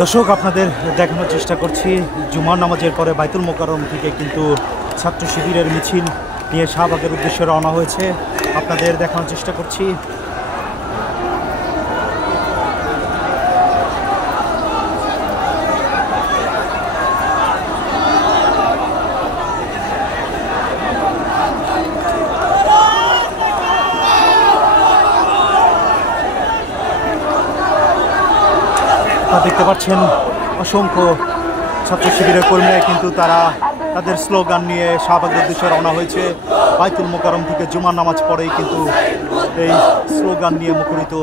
দর্শক, আপনাদের দেখানোর চেষ্টা করছি জুমার নামাজের পরে বাইতুল মোকাররম থেকে কিন্তু ছাত্র শিবিরের মিছিল নিয়ে শাহবাগের উদ্দেশ্যে রওনা হয়েছে। আপনাদের দেখানোর চেষ্টা করছি। দেখতে পাচ্ছেন অসংখ্য ছাত্র শিবিরের কর্মীরা কিন্তু তারা তাদের স্লোগান নিয়ে শাহবাগের উদ্দেশ্যে রওনা হয়েছে। বাইতুল মোকাররম থেকে জুমার নামাজ পড়েই কিন্তু এই স্লোগান নিয়ে মুখরিত।